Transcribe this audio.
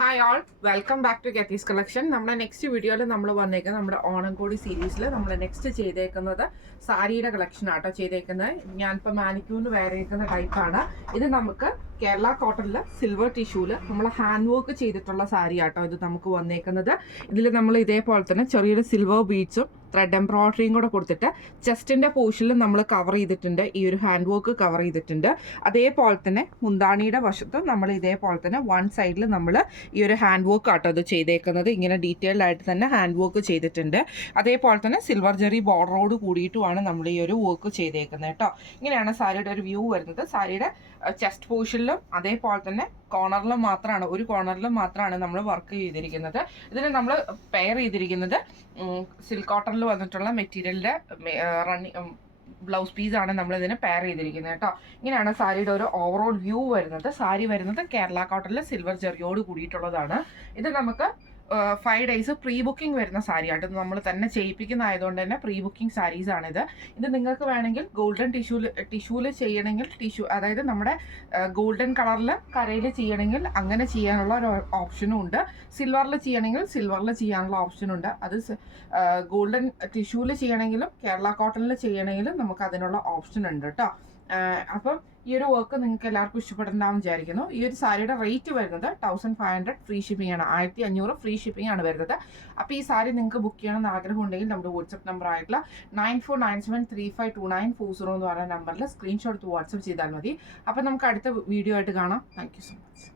Hi all, welcome back to ഗെറ്റീസ് collection. നമ്മുടെ next വീഡിയോയിൽ നമ്മൾ വന്നേക്കുന്നത് നമ്മുടെ ഓണംകോടി സീരീസിൽ നമ്മൾ നെക്സ്റ്റ് ചെയ്തേക്കുന്നത് സാരിയുടെ കളക്ഷൻ ആട്ടോ ചെയ്തേക്കുന്നത്. ഞാനിപ്പോൾ മാനിക്യൂറിന് വേറേക്കുന്ന ടൈപ്പാണ്. ഇത് നമുക്ക് കേരള കോട്ടണിൽ സിൽവർ ടിഷ്യൂല് നമ്മൾ ഹാൻഡ് വർക്ക് ചെയ്തിട്ടുള്ള സാരി ആട്ടോ ഇത് നമുക്ക് വന്നേക്കുന്നത്. ഇതിൽ നമ്മൾ ഇതേപോലെ തന്നെ ചെറിയൊരു സിൽവർ ബീഡ്സും ത്രെഡ് എംബ്രോയിഡറിയും കൂടെ കൊടുത്തിട്ട് ചെസ്റ്റിൻ്റെ പോർഷനിൽ നമ്മൾ കവർ ചെയ്തിട്ടുണ്ട്. ഈ ഒരു ഹാൻഡ് വർക്ക് കവർ ചെയ്തിട്ടുണ്ട്. അതേപോലെ തന്നെ മുന്താണിയുടെ വശത്തും നമ്മൾ ഇതേപോലെ തന്നെ വൺ സൈഡിൽ നമ്മൾ ഈ ഒരു ഹാൻഡ് വർക്ക് ആട്ടോ ഇത് ചെയ്തേക്കുന്നത്. ഇങ്ങനെ ഡീറ്റെയിൽഡ് ആയിട്ട് തന്നെ ഹാൻഡ് വർക്ക് ചെയ്തിട്ടുണ്ട്. അതേപോലെ തന്നെ സിൽവർ ജെറി ബോർഡറോട് കൂടിയിട്ടുമാണ് നമ്മൾ ഈ ഒരു വർക്ക് ചെയ്തേക്കുന്നത് കേട്ടോ. ഇങ്ങനെയാണ് സാരിയുടെ ഒരു വ്യൂ വരുന്നത്. സാരിയുടെ ചെസ്റ്റ് പോർഷനിലും അതേപോലെ തന്നെ കോർണറിലും മാത്രമാണ്, ഒരു കോർണറിലും മാത്രമാണ് നമ്മൾ വർക്ക് ചെയ്തിരിക്കുന്നത്. ഇതിന് നമ്മൾ പെയർ ചെയ്തിരിക്കുന്നത് സിൽക്ക് കോട്ടണിൽ വന്നിട്ടുള്ള മെറ്റീരിയലിൻ്റെ ബ്ലൗസ് പീസാണ് നമ്മൾ ഇതിന് പെയർ ചെയ്തിരിക്കുന്നത് കേട്ടോ. ഇങ്ങനെയാണ് സാരിയുടെ ഒരു ഓവറോൾ വ്യൂ വരുന്നത്. സാരി വരുന്നത് കേരള കോട്ടണിൽ സിൽവർ ജെറിയോട് കൂടിയിട്ടുള്ളതാണ്. ഇത് നമുക്ക് 5 days പ്രീ ബുക്കിംഗ് വരുന്ന സാരിയാണ്. ഇത് നമ്മൾ തന്നെ ചെയ്യിപ്പിക്കുന്നതായതുകൊണ്ട് തന്നെ പ്രീ ബുക്കിംഗ് സാരീസാണിത്. ഇത് നിങ്ങൾക്ക് വേണമെങ്കിൽ ഗോൾഡൻ ടിഷ്യൂല് ചെയ്യണമെങ്കിൽ അതായത് നമ്മുടെ ഗോൾഡൻ കളറിൽ കരയിൽ ചെയ്യണമെങ്കിൽ അങ്ങനെ ചെയ്യാനുള്ള ഒരു ഓപ്ഷനും ഉണ്ട്. സിൽവറിൽ ചെയ്യണമെങ്കിൽ സിൽവറിൽ ചെയ്യാനുള്ള ഓപ്ഷനും ഉണ്ട്. അത് ഗോൾഡൻ ടിഷ്യൂല് ചെയ്യണമെങ്കിലും കേരള കോട്ടണിൽ ചെയ്യണമെങ്കിലും നമുക്ക് അതിനുള്ള ഓപ്ഷൻ ഉണ്ട് കേട്ടോ. അപ്പം ഈ ഒരു വർക്ക് നിങ്ങൾക്ക് എല്ലാവർക്കും ഇഷ്ടപ്പെടുന്നുണ്ടാവും വിചാരിക്കുന്നു. ഈ ഒരു സാരിയുടെ റേറ്റ് വരുന്നത് 1500 ഫ്രീ ഷിപ്പിംഗ് ആണ്. 1500 ഫ്രീ ഷിപ്പിംഗ് ആണ് വരുന്നത്. അപ്പോൾ ഈ സാരി നിങ്ങൾക്ക് ബുക്ക് ചെയ്യണമെന്ന് ആഗ്രഹം ഉണ്ടെങ്കിൽ നമ്മുടെ വാട്സ്ആപ്പ് നമ്പർ ആയിട്ടുള്ള 9497352940 എന്ന് പറയുന്ന നമ്പറിൽ സ്ക്രീൻഷോട്ട് വാട്സ്ആപ്പ് ചെയ്താൽ മതി. അപ്പോൾ നമുക്ക് അടുത്ത വീഡിയോ ആയിട്ട് കാണാം. Thank you so much.